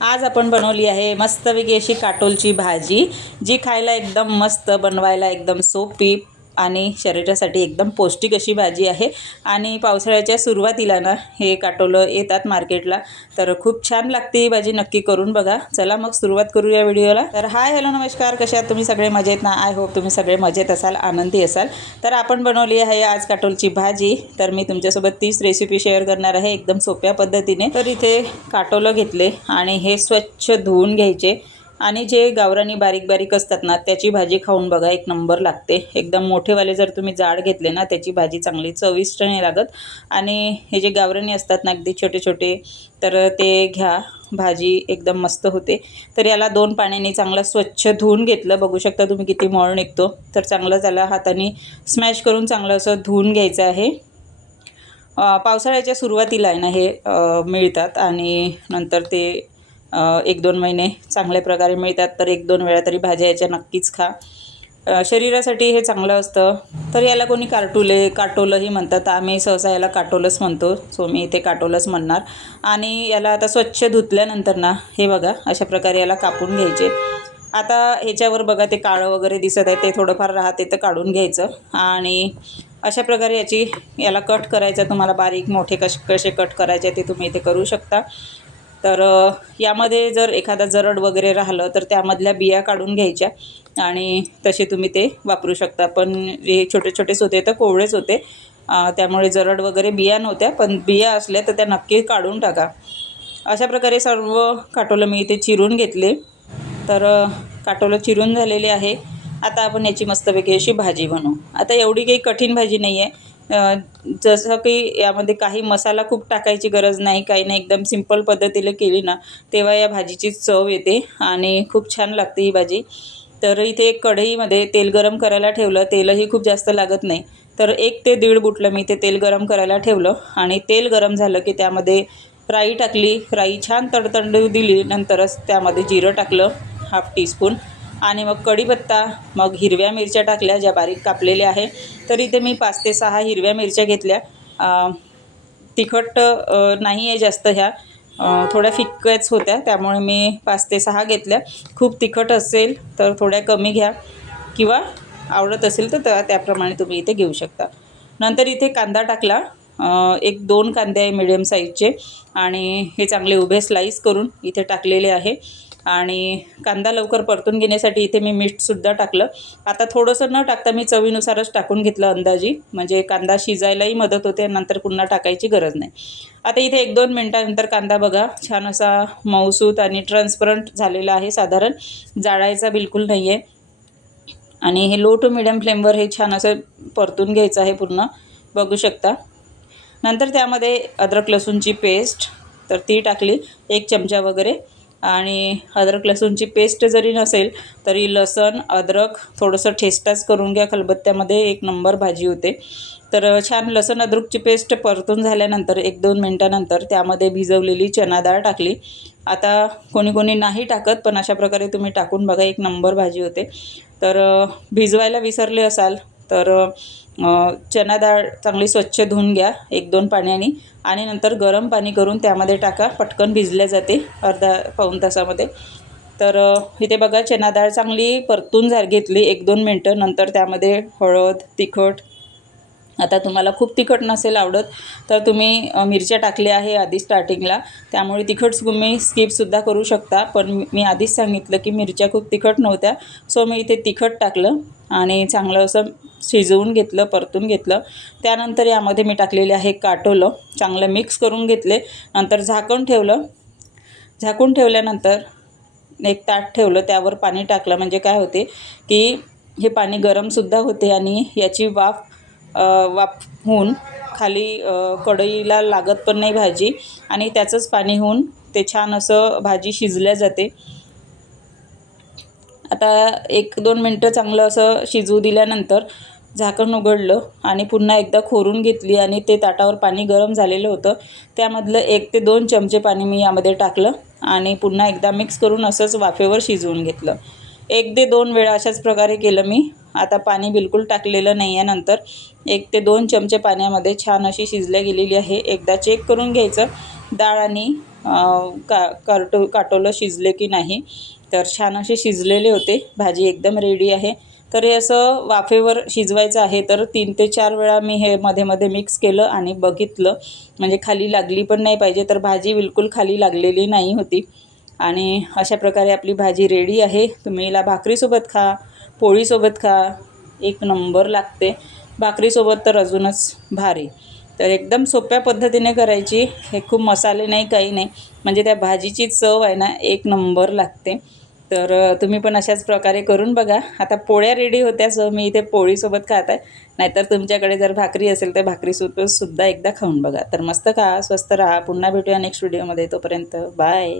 आज आपण बनवली आहे मस्तपैकी अशी काटोलची भाजी जी खायला एकदम मस्त बनवायला एकदम सोपी. आणि शरीरासाठी एकदम पौष्टिक अशी भाजी आहे. आणि पावसाळ्याच्या सुरुवातीला ना हे काटोलं येतात मार्केटला. तर खूप छान लागते ही भाजी नक्की करून बघा. चला मग सुरुवात करू या व्हिडिओला. तर हाय हॅलो नमस्कार. कशा तुम्ही सगळे मजेत ना? आय होप तुम्ही सगळे मजेत असाल आनंदी असाल. तर आपण बनवली आहे आज काटोलची भाजी. तर मी तुमच्यासोबत तीच रेसिपी शेअर करणार आहे एकदम सोप्या पद्धतीने. तर इथे काटोलं घेतले आणि हे स्वच्छ धुवून घ्यायचे. आणि जे गावरानी बारीक बारीक असतात ना त्याची भाजी खाऊन बघा एक नंबर लागते. एकदम मोठेवाले जर तुम्ही जाड घेतले ना त्याची भाजी चांगली चविष्ट नाही लागत. आणि हे जे गावरानी असतात ना अगदी छोटे छोटे तर ते घ्या. भाजी एकदम मस्त होते. तर याला दोन पाण्याने चांगलं स्वच्छ धुवून घेतलं. बघू शकता तुम्ही किती मळ निघतो. तर चांगलं त्याला हाताने स्मॅश करून चांगलं असं धुवून घ्यायचं आहे. पावसाळ्याच्या सुरुवातीला आहे ना हे मिळतात. आणि नंतर ते एक दोन महिने चांगल्या प्रकारे मिळतात तर एक दोन वेळा तरी भाज्या याच्या नक्कीच खा. शरीरासाठी हे चांगलं असतं. तर याला कोणी कार्टुले काटोलंही म्हणतात. आम्ही सहसा याला काटोलच म्हणतो. सो मी इथे काटोलच म्हणणार. आणि याला आता स्वच्छ धुतल्यानंतर ना हे बघा अशा प्रकारे याला कापून घ्यायचे. आता ह्याच्यावर बघा ते काळं वगैरे दिसत आहे. ते थोडंफार राहते तर काढून घ्यायचं. आणि अशा प्रकारे याची याला कट करायचं. तुम्हाला बारीक मोठे कश कसे कट करायचे ते तुम्ही इथे करू शकता. तर यामध्ये जर एखादा जरड वगैरे राहिलं तर त्यामधल्या बिया काढून घ्यायच्या. आणि तसे तुम्ही ते वापरू शकता. पण हे छोटे छोटेच होते तर कोवळेच होते. त्यामुळे जरड वगैरे बिया नव्हत्या पण बिया असल्या तर त्या नक्की काढून टाका. अशा प्रकारे सर्व काटोलं मी इथे चिरून घेतले. तर काटोलं चिरून झालेले आहे. आता आपण याची मस्तपैकी अशी भाजी बनवू. आता एवढी काही कठीण भाजी नाही आहे जसं की यामध्ये काही मसाला खूप टाकायची गरज नाही काही नाही. एकदम सिंपल पद्धतीने केली ना तेव्हा या भाजीची चव येते आणि खूप छान लागते ही भाजी. तर इथे एक कढईमध्ये तेल गरम करायला ठेवलं. तेलही खूप जास्त लागत नाही. तर एक ते दीड बुटलं मी ते तेल गरम करायला ठेवलं आणि तेल गरम झालं की त्यामध्ये राई टाकली. राई छान तडतंड दिली. नंतरच त्यामध्ये जिरं टाकलं हाफ टीस्पून. आणि मग कढीपत्ता मग हिरव्या मिरच्या टाकल्या ज्या बारीक कापलेल्या आहे तर इथे मी पाच ते सहा हिरव्या मिरच्या घेतल्या. तिखट नाही आहे जास्त ह्या. थोड्या फिक्कच होत्या त्यामुळे मी पाच ते सहा घेतल्या. खूप तिखट असेल तर थोड्या कमी घ्या. किंवा आवडत असेल तर त्या त्याप्रमाणे तुम्ही इथे घेऊ शकता. नंतर इथे कांदा टाकला. एक दोन कांदे आहे मिडियम साईजचे आणि हे चांगले उभे स्लाईस करून इथे टाकलेले आहे. आणि कांदा लवकर परतून घेण्यासाठी इथे मी मीठसुद्धा टाकलं. आता थोडंसं न टाकता मी चवीनुसारच टाकून घेतलं अंदाजी. म्हणजे कांदा शिजायलाही मदत होते नंतर पुन्हा टाकायची गरज नाही. आता इथे एक दोन मिनटानंतर कांदा बघा. छान असा मऊसूत आणि ट्रान्सपरंट झालेला आहे साधारण. जाळायचा बिलकुल नाही आहे आणि हे लो टू मिडियम फ्लेमवर हे छान असं परतून घ्यायचं आहे पूर्ण. बघू शकता. नंतर त्यामध्ये अद्रक लसूणची पेस्ट तर ती टाकली एक चमचा वगैरे. आणि अद्रक लसूणची पेस्ट जरी नसेल तरी लसण अद्रक थोडंसं ठेस्टाच करून घ्या. खलबत्त्यामध्ये एक नंबर भाजी होते. तर छान लसण अद्रकची पेस्ट परतून झाल्यानंतर एक दोन मिनटानंतर त्यामध्ये भिजवलेली चना डाळ टाकली. आता कोणी कोणी नाही टाकत पण अशा प्रकारे तुम्ही टाकून बघा एक नंबर भाजी होते. तर भिजवायला विसरले असाल तर चणा चना डाळ चांगली स्वच्छ धुवून घ्या एक दोन पाण्याने. आणि नंतर गरम पाणी करून त्यामध्ये टाका पटकन भिजल्या जाते अर्धा पाऊण तासामध्ये. तर इथे बघा चना डाळ चांगली परतून झा घेतली एक दोन मिनटं नंतर त्यामध्ये हळद तिखट. आता तुम्हाला खूप तिखट नसेल आवडत तर तुम्ही मिरच्या टाकल्या आहे आधी स्टार्टिंगला त्यामुळे तिखट तुम्ही स्किपसुद्धा करू शकता पण मी आधीच सांगितलं की मिरच्या खूप तिखट नव्हत्या. सो मी इथे तिखट टाकलं आणि चांगलं असं शिजवून घेतलं परतून घेतलं. त्यानंतर यामध्ये मी टाकलेले आहे काटोलं. चांगलं मिक्स करून घेतले. नंतर झाकण ठेवलं. झाकून ठेवल्यानंतर एक ताट ठेवलं. त्यावर पाणी टाकलं. म्हणजे काय होते की हे पाणी गरमसुद्धा होते आणि याची वाफ वाफ होऊन खाली कढईला लागत पण नाही भाजी आणि त्याचंच पाणी होऊन ते छान असं भाजी शिजल्या जाते. आता एक दोन मिनटं चांगलं असं शिजू दिल्यानंतर झाकण उघडलं आणि पुन्हा एकदा खोरून घेतली आणि ते ताटावर पाणी गरम झालेलं होतं. त्यामधलं एक ते दोन चमचे पाणी मी यामध्ये टाकलं आणि पुन्हा एकदा मिक्स करून असंच वाफेवर शिजवून घेतलं. एक ते दोन वेळा अशाच प्रकारे केलं मी. आता पाणी बिलकुल टाकलेलं नाही आहे नंतर. एक ते दोन चमचे पाण्यामध्ये छान अशी शिजल्या गेलेली आहे. एकदा चेक करून घ्यायचं. डाळ आणि का कार्टो काटोलं शिजले की नाही तर छान असे शिजलेले होते. भाजी एकदम रेडी आहे. तर हे असं वाफेवर शिजवायचं आहे तर तीन ते चार वेळा मी हे मध्ये मध्ये मिक्स केलं आणि बघितलं. म्हणजे खाली लागली पण नाही पाहिजे तर भाजी बिलकुल खाली लागलेली नाही होती. आणि अशा प्रकारे आपली भाजी रेडी आहे. तुम्ही हिला भाकरीसोबत खा पोळीसोबत खा. एक नंबर लागते. भाकरीसोबत तर अजूनच भारी. तर एकदम सोप्या पद्धतीने करायची. हे खूप मसाले नाही काही नाही. म्हणजे त्या भाजीची चव आहे ना एक नंबर लागते. तर तुम्ही पण अशाच प्रकारे करून बघा. आता पोळ्या रेडी होत्या सो मी इथे पोळीसोबत खात आहे नाहीतर तुमच्याकडे जर भाकरी असेल तर भाकरीसोबत सुद्धा एकदा खाऊन बघा. तर मस्त खा स्वस्त राहा. पुन्हा भेटूया नेक्स्ट व्हिडिओमध्ये तोपर्यंत बाय